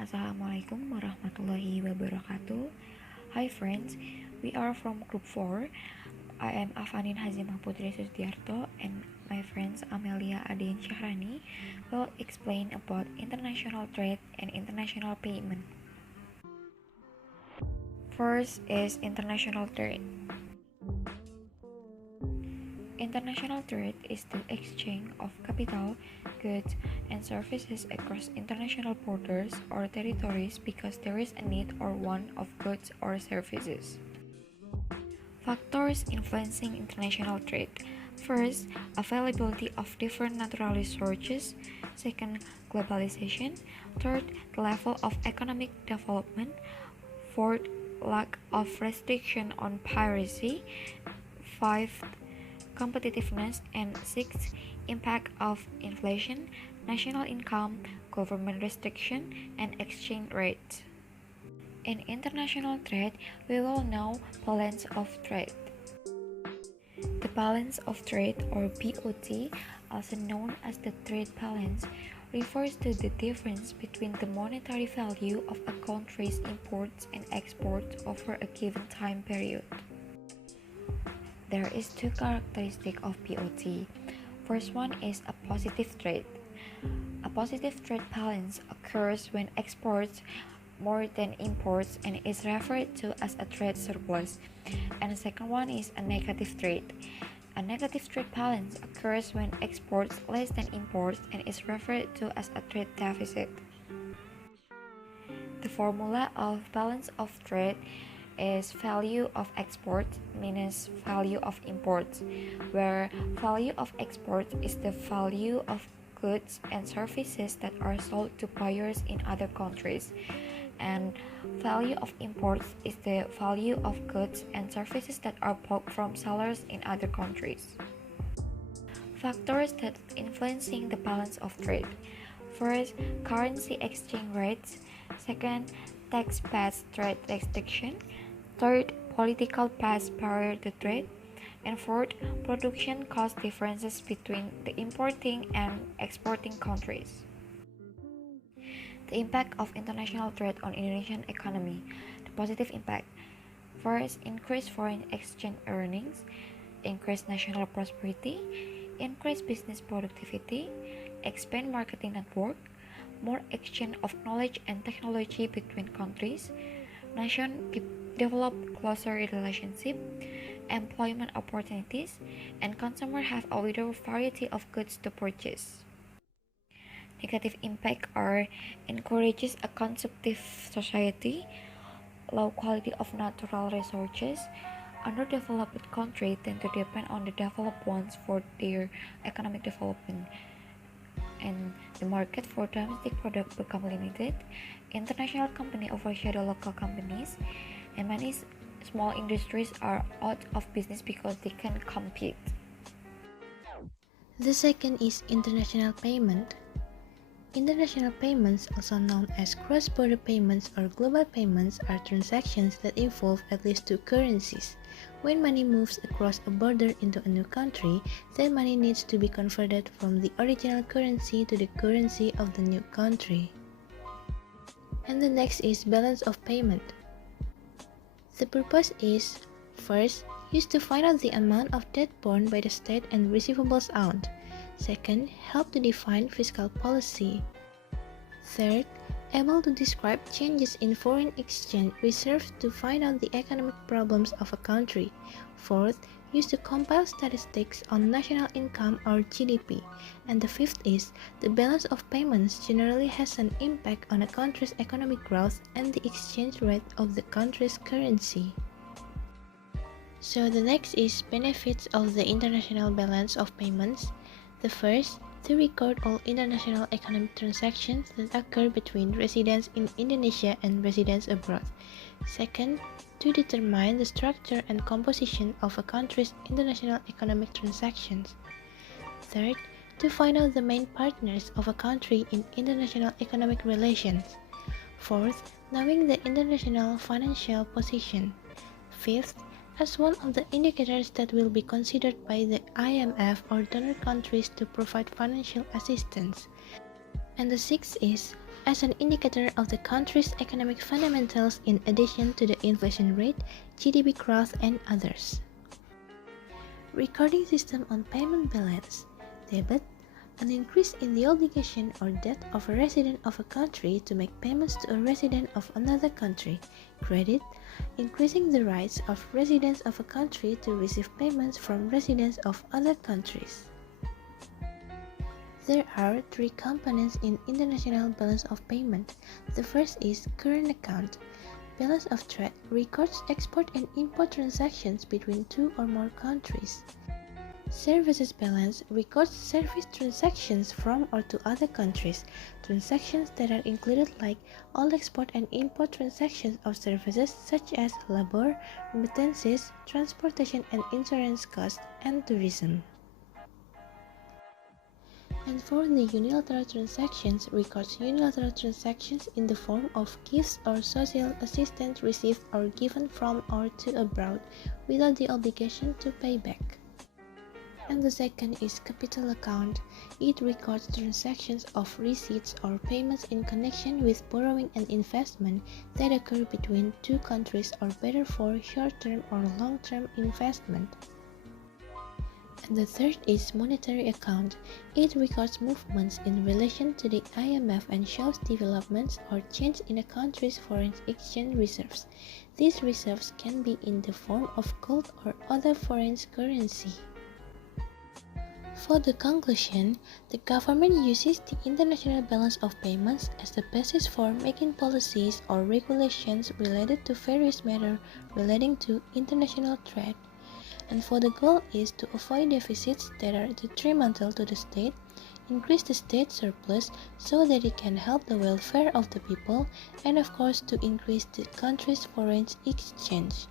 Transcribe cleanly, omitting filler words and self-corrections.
Assalamualaikum warahmatullahi wabarakatuh. Hi friends, we are from group 4. I am Afanin Hazimah Putri and my friends Amelia, Adein, Syahrani will explain about international trade and international payment. First is international trade. International trade is the exchange of capital, goods, and services across international borders or territories because there is a need or want of goods or services. Factors influencing international trade. First, availability of different natural resources. Second, globalization. Third, the level of economic development. Fourth, lack of restriction on piracy. Fifth, competitiveness. And sixth, impact of inflation, national income, government restriction, and exchange rates. In international trade, we will know balance of trade. The balance of trade, or BOT, also known as the trade balance, refers to the difference between the monetary value of a country's imports and exports over a given time period. There is two characteristics of BOT. First one is a positive trade. A positive trade balance occurs when exports more than imports and is referred to as a trade surplus. And the second one is a negative trade. A negative trade balance occurs when exports less than imports and is referred to as a trade deficit. The formula of balance of trade is value of exports minus value of imports, where value of exports is the value of goods and services that are sold to buyers in other countries, and value of imports is the value of goods and services that are bought from sellers in other countries. Factors that influencing the balance of trade. First, currency exchange rates. Second, tax-based trade restriction. Third, political past barrier to trade. And fourth, production cost differences between the importing and exporting countries. The impact of international trade on Indonesian economy. The positive impact. First, increased foreign exchange earnings, increased national prosperity, increased business productivity, expand marketing network, more exchange of knowledge and technology between countries, nation develop closer relationship, employment opportunities, and consumers have a wider variety of goods to purchase. Negative impact are encourages a consumptive society, low quality of natural resources. Underdeveloped countries tend to depend on the developed ones for their economic development, and the market for domestic products become limited. International companies overshadow local companies, and many small industries are out of business because they can't compete. The second is international payment. International payments, also known as cross-border payments or global payments, are transactions that involve at least two currencies. When money moves across a border into a new country, that money needs to be converted from the original currency to the currency of the new country. And the next is balance of payment. The purpose is, first, used to find out the amount of debt borne by the state and receivables owed. Second, help to define fiscal policy. Third, able to describe changes in foreign exchange reserves to find out the economic problems of a country. Fourth, used to compile statistics on national income or GDP. And the fifth is, the balance of payments generally has an impact on a country's economic growth and the exchange rate of the country's currency. So the next is benefits of the international balance of payments. The first, to record all international economic transactions that occur between residents in Indonesia and residents abroad. Second, to determine the structure and composition of a country's international economic transactions. Third, to find out the main partners of a country in international economic relations. Fourth, knowing the international financial position. Fifth, as one of the indicators that will be considered by the IMF or donor countries to provide financial assistance. And the sixth is as an indicator of the country's economic fundamentals in addition to the inflation rate, GDP growth, and others. Recording system on payment balance. Debit, an increase in the obligation or debt of a resident of a country to make payments to a resident of another country. Credit, increasing the rights of residents of a country to receive payments from residents of other countries. There are three components in international balance of payment. The first is current account. Balance of trade records export and import transactions between two or more countries. Services balance records service transactions from or to other countries. Transactions that are included like all export and import transactions of services such as labor, remittances, transportation and insurance costs, and tourism. And for the unilateral transactions, records unilateral transactions in the form of gifts or social assistance received or given from or to abroad without the obligation to pay back. And the second is capital account. It records transactions of receipts or payments in connection with borrowing and investment that occur between two countries or better for short-term or long-term investment. And the third is monetary account. It records movements in relation to the IMF and shows developments or change in a country's foreign exchange reserves. These reserves can be in the form of gold or other foreign currency. For the conclusion, the government uses the international balance of payments as the basis for making policies or regulations related to various matters relating to international trade. And for the goal is to avoid deficits that are detrimental to the state, increase the state surplus so that it can help the welfare of the people, and of course to increase the country's foreign exchange.